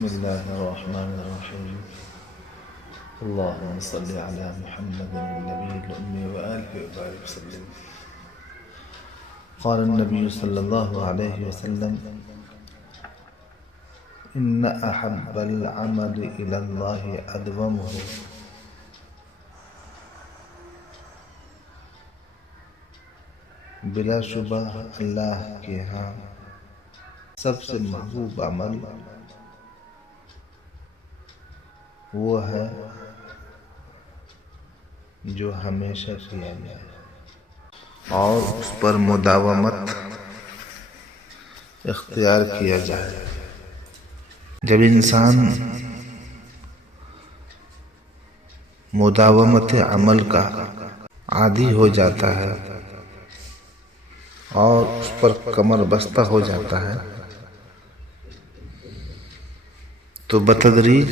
بسم الله الرحمن الرحيم. اللهم صل على محمد النبي الأمي وآله وبارك وسلم. قال النبي صلى الله عليه وسلم: إن أحب العمل إلى الله أدومه. بلا شبہ اللہ کے ہاں سب سے محبوب عمل وہ ہے جو ہمیشہ کیا جائے اور اس پر مداومت اختیار کیا جائے۔ جب انسان مداومت عمل کا عادی ہو جاتا ہے اور اس پر کمر بستہ ہو جاتا ہے تو بتدریج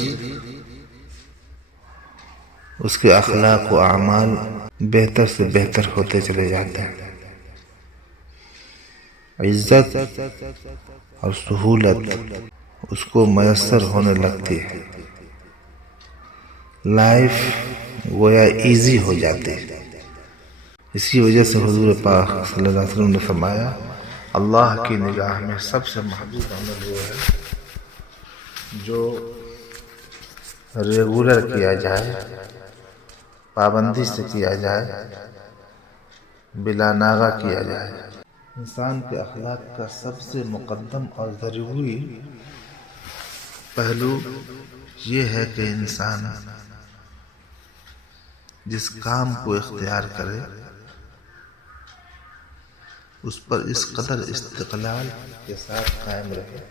اس کے اخلاق و اعمال بہتر سے بہتر ہوتے چلے جاتے ہیں۔ عزت اور سہولت اس کو میسر ہونے لگتی ہے، لائف گویا ایزی ہو جاتی ہے۔ اسی وجہ سے حضور پاک صلی اللہ علیہ وسلم نے فرمایا، اللہ کی نگاہ میں سب سے محبوب عمل وہ ہے جو ریگولر کیا جائے، پابندی سے کیا جائے، بلا ناغہ کیا جائے۔ انسان کے اخلاق کا سب سے مقدم اور ضروری پہلو یہ ہے کہ انسان جس کام کو اختیار کرے اس پر اس قدر استقلال کے ساتھ قائم رہے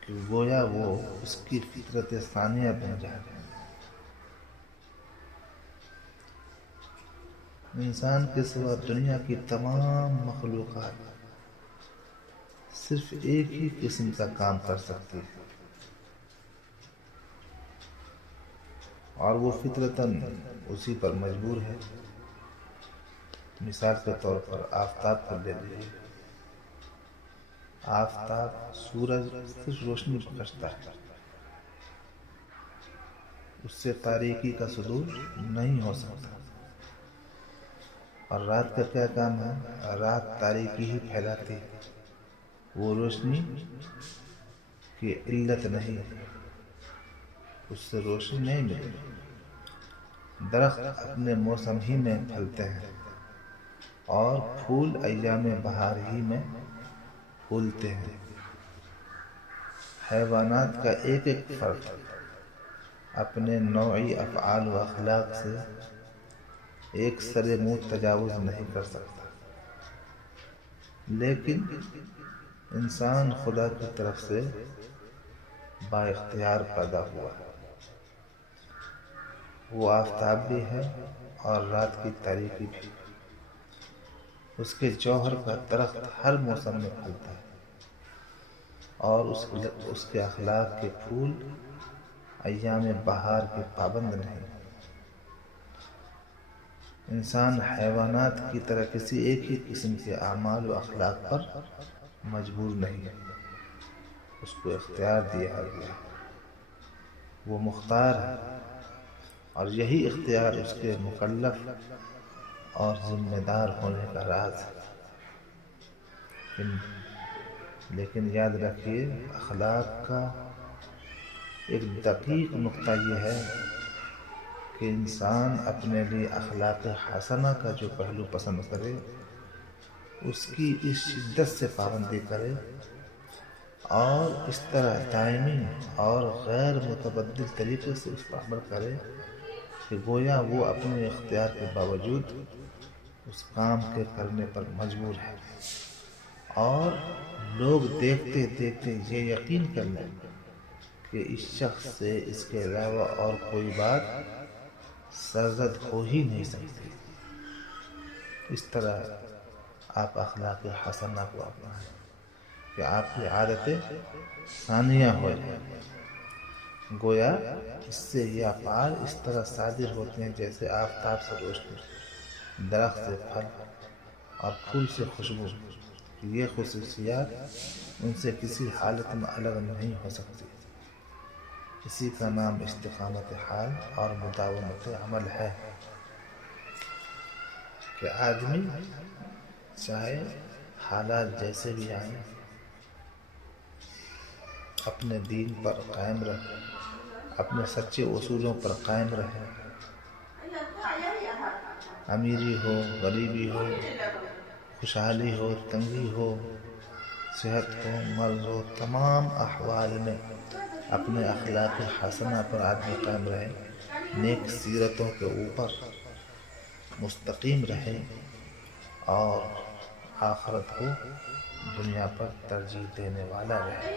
کہ گویا وہ اس کی فطرت ثانیہ بن جائے۔ انسان کے سوا دنیا کی تمام مخلوقات صرف ایک ہی قسم کا کام کر سکتی ہے اور وہ فطرتاً اسی پر مجبور ہے۔ مثال کے طور پر آفتاب کو لے لیجیے۔ آفتاب سورج صرف روشنی بخشتا ہے، اس سے تاریکی کا صدور نہیں ہو سکتا۔ اور رات کا کیا کام ہے؟ رات تاریکی ہی پھیلاتی ہے، وہ روشنی کی علت نہیں، اس سے روشنی نہیں ملتی۔ درخت اپنے موسم ہی میں پھلتے ہیں اور پھول ایام بہار ہی میں پھولتے ہیں۔ حیوانات کا ایک ایک فرد اپنے نوعی افعال و اخلاق سے ایک سر منہ تجاوز نہیں کر سکتا، لیکن انسان خدا کی طرف سے با اختیار پیدا ہوا ہے۔ وہ آفتاب بھی ہے اور رات کی تاریکی بھی۔ اس کے جوہر کا درخت ہر موسم میں پھلتا ہے اور اس کے اخلاق کے پھول ایام بہار کے پابند نہیں۔ انسان حیوانات کی طرح کسی ایک ہی قسم کے اعمال و اخلاق پر مجبور نہیں ہے، اس کو اختیار دیا گیا، وہ مختار ہے اور یہی اختیار اس کے مکلف اور ذمہ دار ہونے کا راز ہے۔ لیکن یاد رکھیے، اخلاق کا ایک دقیق نقطہ یہ ہے کہ انسان اپنے لیے اخلاق حسنہ کا جو پہلو پسند کرے اس کی اس شدت سے پابندی کرے اور اس طرح دائمی اور غیر متبدل طریقے سے اس پر عمل کرے کہ گویا وہ اپنے اختیار کے باوجود اس کام کے کرنے پر مجبور ہے، اور لوگ دیکھتے دیکھتے یہ یقین کر لیں کہ اس شخص سے اس کے علاوہ اور کوئی بات سرزد ہو ہی نہیں سکتی۔ اس طرح آپ اخلاق حسنہ کو اپنائیں کہ آپ کی عادتیں ثانیہ ہو جائیں، گویا اس سے یہ افعال اس طرح صادر ہوتے ہیں جیسے آفتاب سے روشنی، درخت سے پھل اور پھول سے خوشبو۔ یہ خصوصیات ان سے کسی حالت میں الگ نہیں ہو سکتی۔ اسی کا نام استقامت حال اور مداومت عمل ہے کہ آدمی چاہے حالات جیسے بھی آئیں اپنے دین پر قائم رہے، اپنے سچے اصولوں پر قائم رہے، امیری ہو، غریبی ہو، خوشحالی ہو، تنگی ہو، صحت ہو، مرض ہو، تمام احوال میں اپنے اخلاق حسنہ پر آدمی قائم رہے، نیک سیرتوں کے اوپر مستقیم رہے اور آخرت کو دنیا پر ترجیح دینے والا رہے،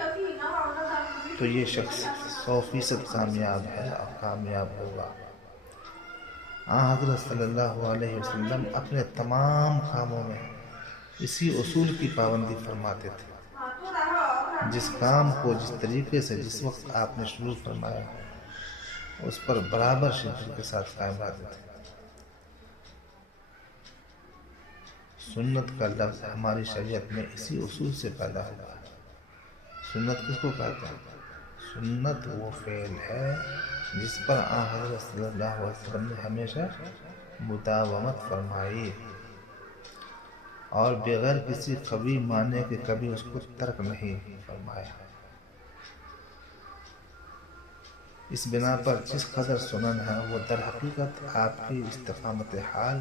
تو یہ شخص 100% کامیاب ہے اور کامیاب ہوگا۔ حضرت صلی اللہ علیہ وسلم اپنے تمام کاموں میں اسی اصول کی پابندی فرماتے تھے۔ جس کام کو جس طریقے سے جس وقت آپ نے شروع فرمایا اس پر برابر شدت کے ساتھ قائم رہتے تھے۔ سنت کا لفظ ہماری شریعت میں اسی اصول سے پیدا ہوا ہے۔ سنت کس کو کہتے ہیں؟ سنت وہ فعل ہے جس پر حضرت صلی اللہ علیہ وسلم نے ہمیشہ مداومت فرمائی اور بغیر کسی قوی معنی کے کبھی اس کو ترک نہیں فرمایا۔ اس بنا پر جس قدر سنن ہے وہ در حقیقت آپ کی استقامت حال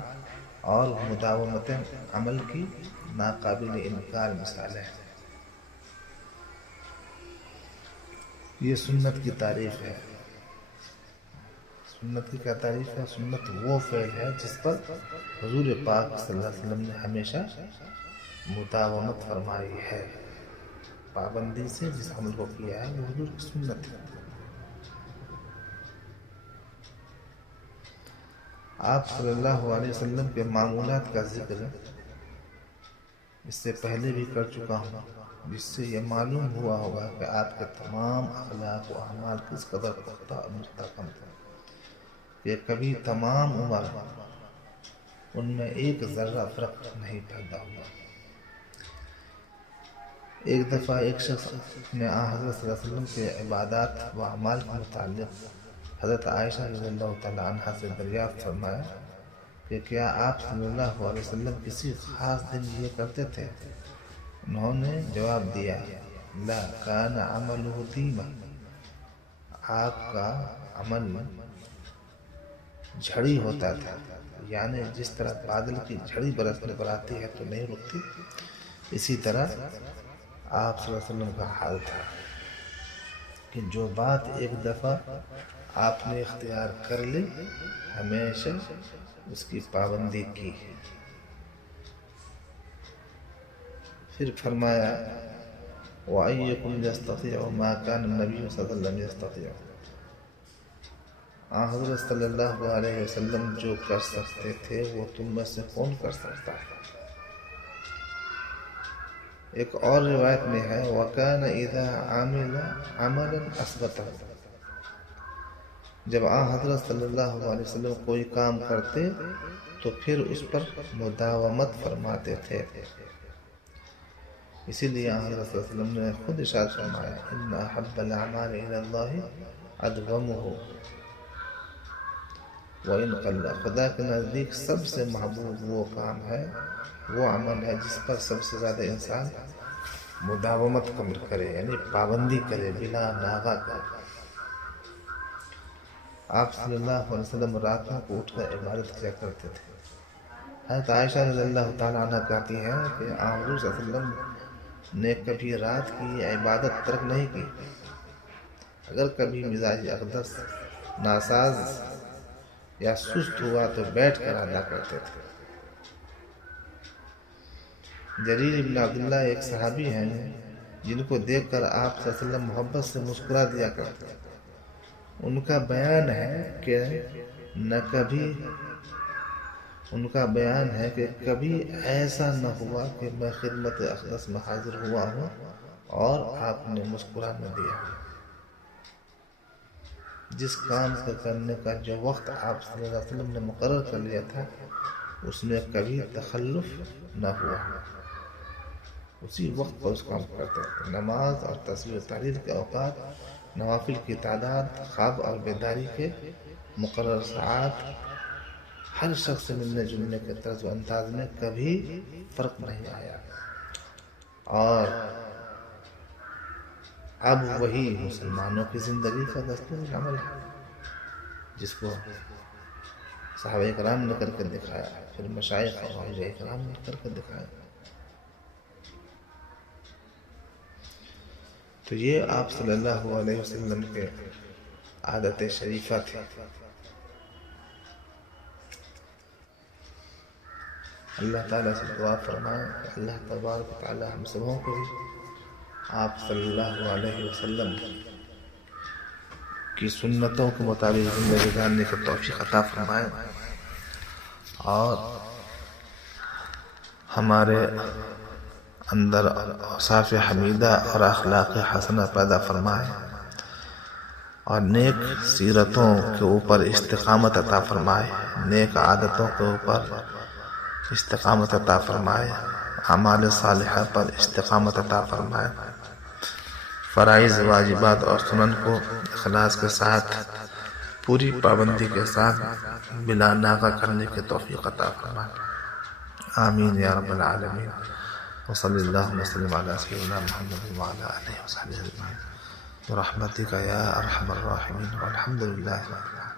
اور مداومت عمل کی ناقابل انکار مثال ہے۔ یہ سنت کی تعریف ہے۔ سنت کی کیا تعریف ہے؟ سنت وہ فعل ہے جس پر حضور پاک صلی اللہ علیہ وسلم نے ہمیشہ مداومت فرمائی ہے، پابندی سے جس عمل کو کیا ہے وہ حضور کی سنت ہے۔ آپ صلی اللہ علیہ وسلم کے معمولات کا ذکر اس سے پہلے بھی کر چکا ہوں، جس سے یہ معلوم ہوا ہوگا کہ آپ کے تمام اخلاق و اعمال کس قدر پختہ اور مستحکم تھے کہ کبھی تمام عمر ان میں ایک ذرہ فرق نہیں پیدا ہوا۔ ایک دفعہ ایک شخص نے حضرت صلی اللہ علیہ وسلم کے عبادات و اعمال کے متعلق حضرت عائشہ رضی اللہ تعالیٰ عنہ سے دریافت فرمایا کہ کیا آپ صلی اللہ علیہ وسلم کسی خاص دن یہ کرتے تھے؟ انہوں نے جواب دیا، لا کان عملہ دیما، آپ کا عمل جھڑی ہوتا تھا، یعنی جس طرح بادل کی جھڑی برسنے پر آتی ہے تو نہیں رکتی، اسی طرح آپ صلی اللہ علیہ وسلم کا حال تھا کہ جو بات ایک دفعہ آپ نے اختیار کر لی ہمیشہ اس کی پابندی کی۔ پھر فرمایا وَأَيُّكُمْ يَسْتَطِيعُ مَا كَانَ النَّبِيُّ صلی اللہ علیہ وسلم يَسْتَطِيعُ، حضرت صلی اللہ علیہ وسلم جو کر سکتے تھے وہ تم میں سے کون کر سکتا ہے؟ ایک اور روایت میں ہے وَكَانَ إِذَا عَمِلَ عَمَلًا أَثْبَتَهُ، جب حضرت صلی اللہ علیہ وسلم کوئی کام کرتے تو پھر اس پر مداومت فرماتے تھے۔ اسی لیے حضرت صلی اللہ علیہ وسلم نے خود ارشاد فرمایا ان احب الاعمال الى اللہ ادومہ وان قل، خدا کے نزدیک سب سے محبوب وہ کام ہے، وہ عمل ہے جس پر سب سے زیادہ انسان مداومت کرے، یعنی پابندی کرے، بلا ناغہ کرے۔ آپ صلی اللہ علیہ وسلم راتوں کو اٹھ کر عبادت کیا کرتے تھے۔ حضرت عائشہ رضی اللہ تعالیٰ عنہ کہتی ہیں کہ حضور صلی اللہ علیہ وسلم نے کبھی رات کی عبادت ترک نہیں کی، اگر کبھی مزاج اقدس ناساز یا سست ہوا تو بیٹھ کر ادا کرتے تھے۔ جریر بن عبداللہ ایک صحابی ہیں جن کو دیکھ کر آپ صلی اللہ علیہ وسلم محبت سے مسکرا دیا کرتے تھے۔ ان کا بیان ہے کہ کبھی ایسا نہ ہوا کہ میں خدمت اقدس میں حاضر ہوا ہوں اور آپ نے مسکرا نہ دیا۔ جس کام کو کرنے کا جو وقت آپ صلی اللہ علیہ وسلم نے مقرر کر لیا تھا اس میں کبھی تخلف نہ ہوا، اسی وقت پر اس کام کرتے تھے۔ نماز اور تسبیح و تحلیل کے اوقات نوافل کی تعداد، خواب اور بیداری کے مقرر ساعات، ہر شخص سے ملنے جلنے کے طرز و انداز میں کبھی فرق نہیں آیا، اور اب وہی مسلمانوں کی زندگی کا دستور عمل ہے جس کو صحابہ کرام نے کر کے دکھایا، پھر مشائخ اور اولیاء کرام نے کر کے دکھایا۔ تو یہ آپ صلی اللہ علیہ وسلم کے عادت شریفہ تھی۔ اللہ تعالیٰ سے دعا فرمائیں کہ اللہ تبارک و تعالیٰ ہم سبوں کو بھی آپ صلی اللہ علیہ وسلم کی سنتوں کے مطابق زندگی گزارنے کی توفیق عطا فرمائیں، اور ہمارے اندر اوصاف حمیدہ اور اخلاق حسنہ پیدا فرمائے، اور نیک سیرتوں کے اوپر استقامت عطا فرمائے، نیک عادتوں کے اوپر استقامت عطا فرمائے، اعمال صالحہ پر استقامت عطا فرمائے، فرائض، واجبات اور سنن کو اخلاص کے ساتھ، پوری پابندی کے ساتھ بلا ناغہ کرنے کی توفیق عطا فرمائے۔ آمین یا رب العالمین۔ وصلی اللہ وسلم علی سیدنا محمد وعلی آلہ وصحبہ اجمعین برحمتک یا ارحم الراحمین، والحمد للہ رب العالمین۔